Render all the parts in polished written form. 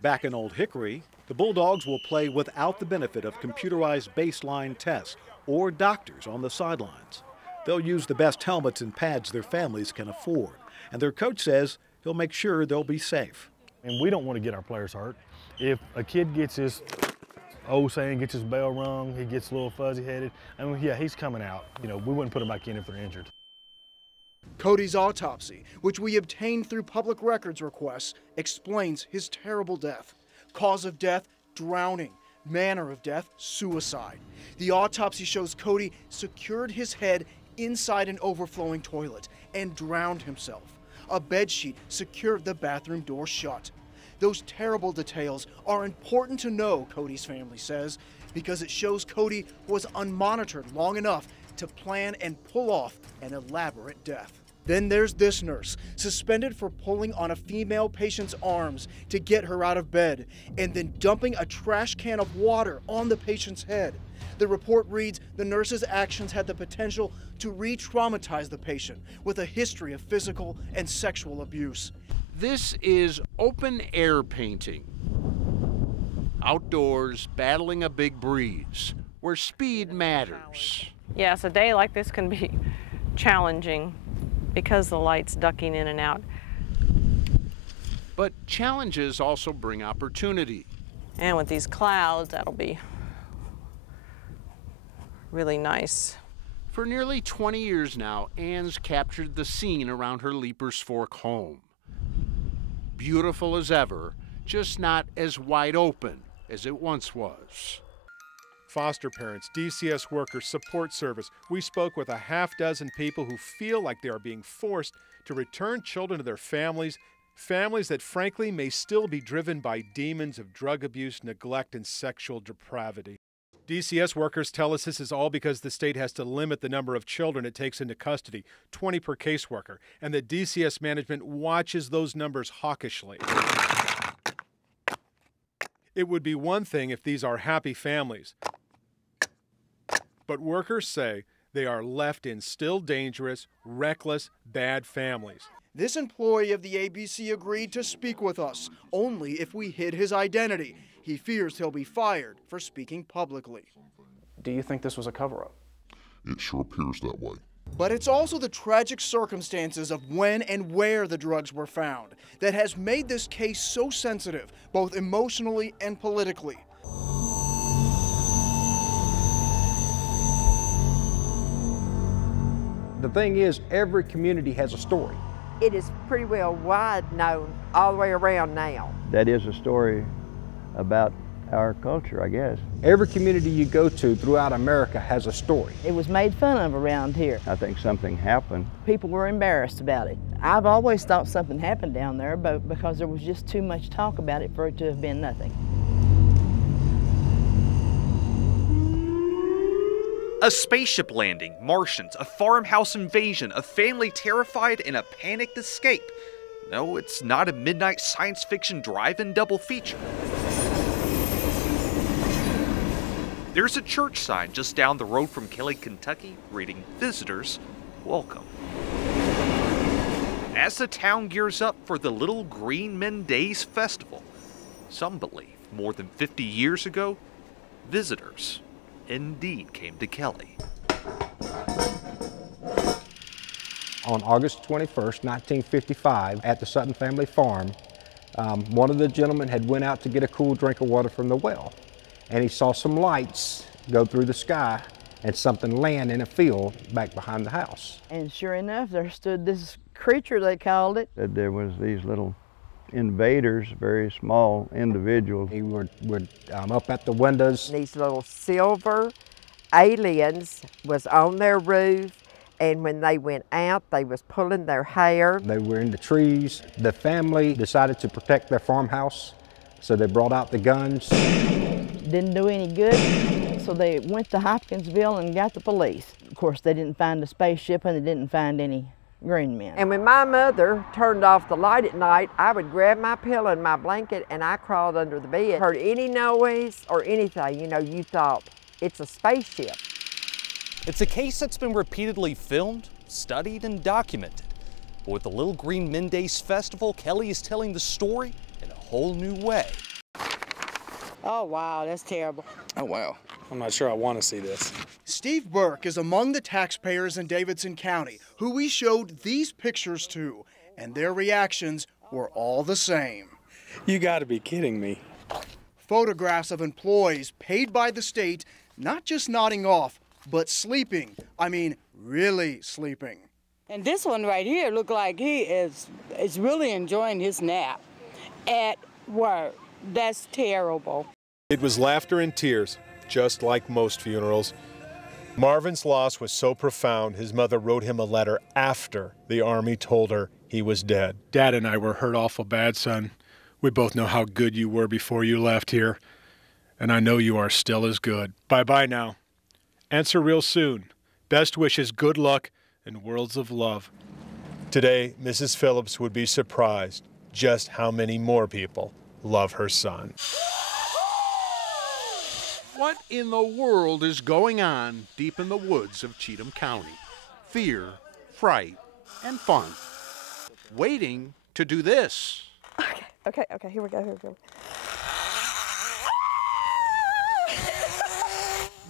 Back in Old Hickory, the Bulldogs will play without the benefit of computerized baseline tests or doctors on the sidelines. They'll use the best helmets and pads their families can afford, and their coach says he'll make sure they'll be safe. And we don't want to get our players hurt. If a kid gets his gets his bell rung, he gets a little fuzzy-headed, I mean, yeah, he's coming out. You know, we wouldn't put him back in if they're injured. Cody's autopsy, which we obtained through public records requests, explains his terrible death. Cause of death, drowning. Manner of death, suicide. The autopsy shows Cody secured his head inside an overflowing toilet and drowned himself. A bedsheet secured the bathroom door shut. Those terrible details are important to know, Cody's family says, because it shows Cody was unmonitored long enough to plan and pull off an elaborate death. Then there's this nurse, suspended for pulling on a female patient's arms to get her out of bed, and then dumping a trash can of water on the patient's head. The report reads the nurse's actions had the potential to re-traumatize the patient with a history of physical and sexual abuse. This is open air painting. Outdoors, battling a big breeze, where speed matters. Yes, a day like this can be challenging because the light's ducking in and out. But challenges also bring opportunity. And with these clouds, that'll be really nice. For nearly 20 years now, Ann's captured the scene around her Leapers Fork home. Beautiful as ever, just not as wide open as it once was. Foster parents, DCS workers, support service. We spoke with a half dozen people who feel like they are being forced to return children to their families, families that frankly may still be driven by demons of drug abuse, neglect, and sexual depravity. DCS workers tell us this is all because the state has to limit the number of children it takes into custody, 20 per caseworker, and that DCS management watches those numbers hawkishly. It would be one thing if these are happy families, but workers say they are left in still dangerous, reckless, bad families. This employee of the ABC agreed to speak with us, only if we hid his identity. He fears he'll be fired for speaking publicly. Do you think this was a cover-up? It sure appears that way. But it's also the tragic circumstances of when and where the drugs were found that has made this case so sensitive, both emotionally and politically. The thing is, every community has a story. It is pretty well wide known all the way around now. That is a story about our culture, I guess. Every community you go to throughout America has a story. It was made fun of around here. I think something happened. People were embarrassed about it. I've always thought something happened down there, but because there was just too much talk about it for it to have been nothing. A spaceship landing, Martians, a farmhouse invasion, a family terrified, and a panicked escape. No, it's not a midnight science fiction drive-in double feature. There's a church sign just down the road from Kelly, Kentucky, reading, "Visitors, welcome." As the town gears up for the Little Green Men Days Festival, some believe more than 50 years ago, visitors indeed came to Kelly. On August 21st, 1955, at the Sutton family farm, one of the gentlemen had went out to get a cool drink of water from the well, and he saw some lights go through the sky and something land in a field back behind the house. And sure enough, there stood this creature, they called it. There was these little invaders, very small individuals. He would up at the windows. These little silver aliens was on their roof, and when they went out, they was pulling their hair. They were in the trees. The family decided to protect their farmhouse, so they brought out the guns. Didn't do any good, so they went to Hopkinsville and got the police. Of course, they didn't find a spaceship and they didn't find any green men. And when my mother turned off the light at night, I would grab my pillow and my blanket and I crawled under the bed. Heard any noise or anything, you know, you thought, it's a spaceship. It's a case that's been repeatedly filmed, studied, and documented. But with the Little Green Men Days Festival, Kelly is telling the story in a whole new way. Oh, wow, that's terrible. Oh, wow. I'm not sure I want to see this. Steve Burke is among the taxpayers in Davidson County who we showed these pictures to, and their reactions were all the same. You got to be kidding me. Photographs of employees paid by the state not just nodding off, but sleeping. I mean, really sleeping. And this one right here looked like he is really enjoying his nap at work. That's terrible. It was laughter and tears, just like most funerals. Marvin's loss was so profound, his mother wrote him a letter after the Army told her he was dead. Dad and I were hurt awful bad, son. We both know how good you were before you left here, and I know you are still as good. Bye-bye now. Answer real soon. Best wishes, good luck, and worlds of love. Today, Mrs. Phillips would be surprised just how many more people love her son. What in the world is going on deep in the woods of Cheatham County? Fear, fright, and fun. Waiting to do this. Okay, here we go.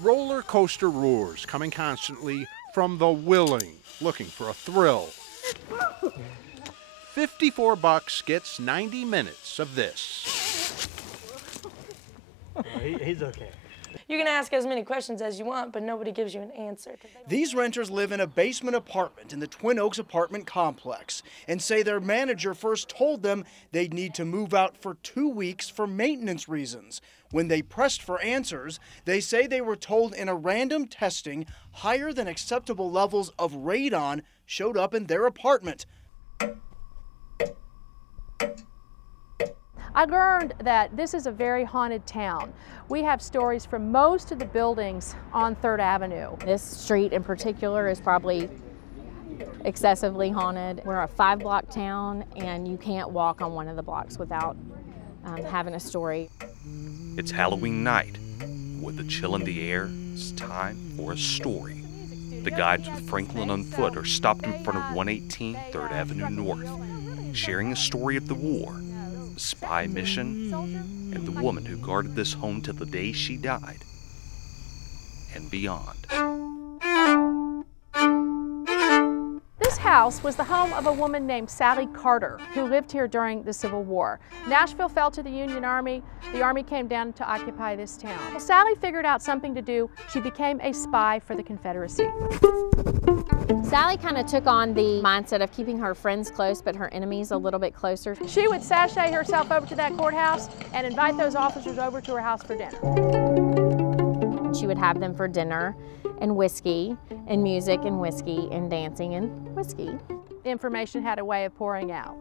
Roller coaster roars coming constantly from the willing, looking for a thrill. $54 gets 90 minutes of this. He's okay. You can ask as many questions as you want, but nobody gives you an answer. These renters live in a basement apartment in the Twin Oaks apartment complex and say their manager first told them they'd need to move out for 2 weeks for maintenance reasons. When they pressed for answers, they say they were told in a random testing higher than acceptable levels of radon showed up in their apartment. I learned that this is a very haunted town. We have stories from most of the buildings on 3rd Avenue. This street in particular is probably excessively haunted. We're a 5-block town, and you can't walk on one of the blocks without having a story. It's Halloween night. With the chill in the air, it's time for a story. The guides with Franklin on foot are stopped in front of 118 3rd Avenue North, sharing a story of the war, the spy mission, and the woman who guarded this home till the day she died, and beyond. This house was the home of a woman named Sally Carter, who lived here during the Civil War. Nashville fell to the Union Army. The Army came down to occupy this town. Well, Sally figured out something to do. She became a spy for the Confederacy. Sally kind of took on the mindset of keeping her friends close, but her enemies a little bit closer. She would sashay herself over to that courthouse and invite those officers over to her house for dinner. She would have them for dinner and whiskey and music and whiskey and dancing and whiskey. The information had a way of pouring out.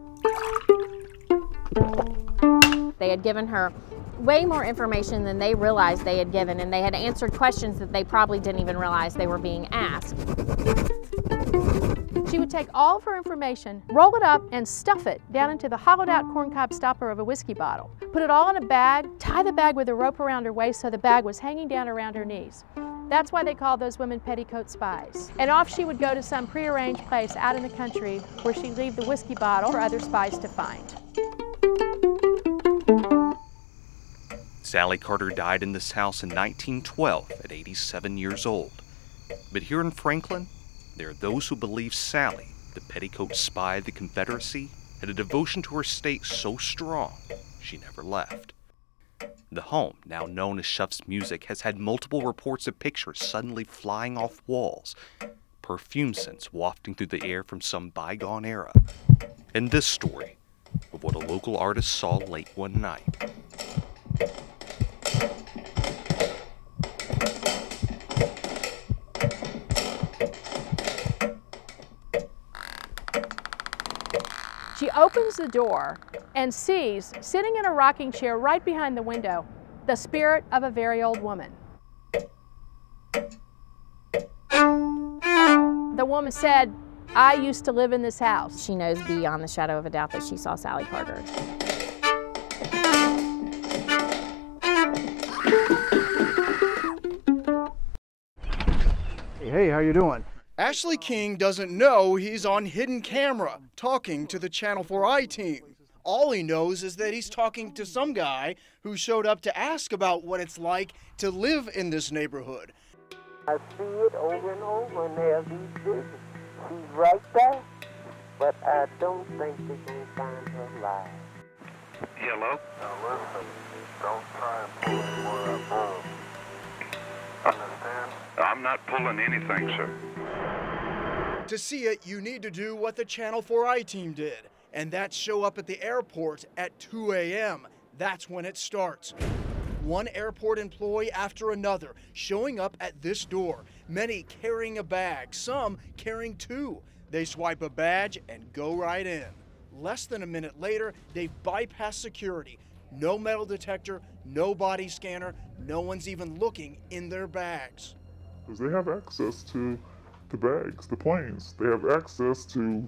They had given her way more information than they realized they had given, and they had answered questions that they probably didn't even realize they were being asked. She would take all of her information, roll it up, and stuff it down into the hollowed-out corncob stopper of a whiskey bottle. Put it all in a bag, tie the bag with a rope around her waist so the bag was hanging down around her knees. That's why they called those women petticoat spies. And off she would go to some prearranged place out in the country where she'd leave the whiskey bottle for other spies to find. Sally Carter died in this house in 1912 at 87 years old. But here in Franklin, there are those who believe Sally, the petticoat spy of the Confederacy, had a devotion to her state so strong she never left. The home, now known as Shuff's Music, has had multiple reports of pictures suddenly flying off walls, perfume scents wafting through the air from some bygone era, and this story of what a local artist saw late one night. She opens the door and sees, sitting in a rocking chair right behind the window, the spirit of a very old woman. The woman said, "I used to live in this house." She knows beyond the shadow of a doubt that she saw Sally Carter. Hey, how you doing? Ashley King doesn't know he's on hidden camera talking to the Channel 4i team. All he knows is that he's talking to some guy who showed up to ask about what it's like to live in this neighborhood. I see it over and over, and there's these visions. She's right there, but I don't think they can find her alive. Hello? Now listen, don't try and pull any more of that bulb. Understand? I'm not pulling anything, sir. To see it, you need to do what the Channel 4i team did, and that's show up at the airport at 2 a.m. That's when it starts. One airport employee after another showing up at this door, many carrying a bag, some carrying two. They swipe a badge and go right in. Less than a minute later, they bypass security. No metal detector, no body scanner, no one's even looking in their bags. Because they have access to the bags, the planes. They have access to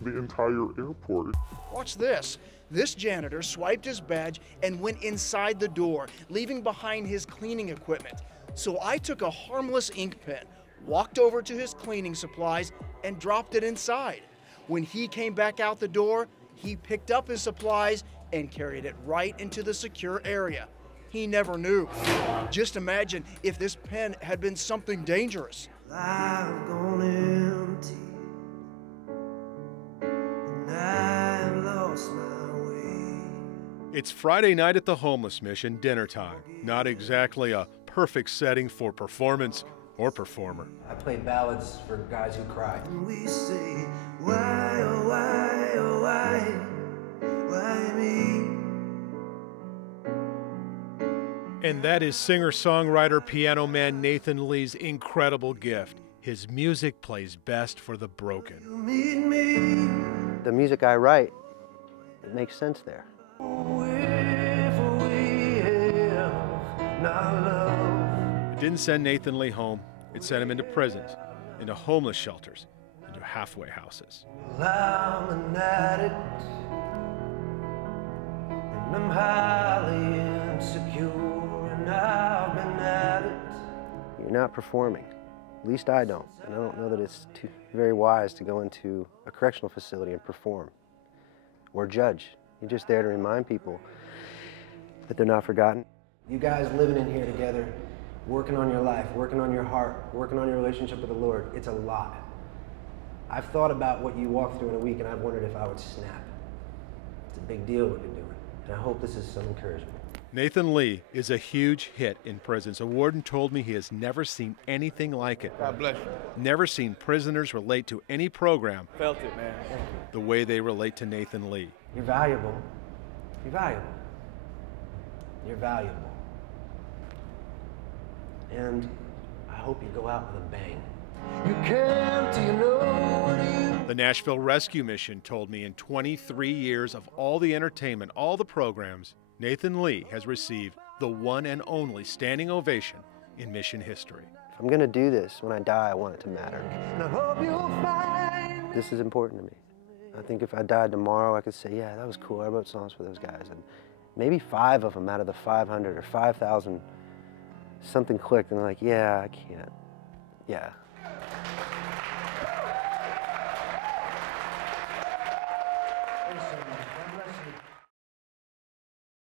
the entire airport. Watch this. This janitor swiped his badge and went inside the door, leaving behind his cleaning equipment. So I took a harmless ink pen, walked over to his cleaning supplies, and dropped it inside. When he came back out the door, he picked up his supplies and carried it right into the secure area. He never knew. Just imagine if this pen had been something dangerous. I've gone empty, and I've lost my way. It's Friday night at the homeless mission, dinner time. Not exactly a perfect setting for performance or performer. I play ballads for guys who cry. And we say, why, oh why, oh why me? And that is singer-songwriter, piano man Nathan Lee's incredible gift. His music plays best for the broken. The music I write, it makes sense there. It didn't send Nathan Lee home. It sent him into prisons, into homeless shelters, into halfway houses. I'm an addict, and I'm highly insecure. I've been at it. You're not performing. At least I don't. And I don't know that it's very wise to go into a correctional facility and perform or judge. You're just there to remind people that they're not forgotten. You guys living in here together, working on your life, working on your heart, working on your relationship with the Lord, it's a lot. I've thought about what you walk through in a week, and I've wondered if I would snap. It's a big deal what you're doing, and I hope this is some encouragement. Nathan Lee is a huge hit in prisons. A warden told me he has never seen anything like it. God bless you. Never seen prisoners relate to any program Felt it, man. the way they relate to Nathan Lee. You're valuable. You're valuable. You're valuable. And I hope you go out with a bang. You can't, you know what you... The Nashville Rescue Mission told me in 23 years of all the entertainment, all the programs, Nathan Lee has received the one and only standing ovation in mission history. If I'm going to do this, when I die, I want it to matter. And I hope you'll find... This is important to me. I think if I died tomorrow, I could say, yeah, that was cool. I wrote songs for those guys. And maybe 5 of them out of the 500 or 5,000, something clicked, and they're like, yeah, I can't. Yeah.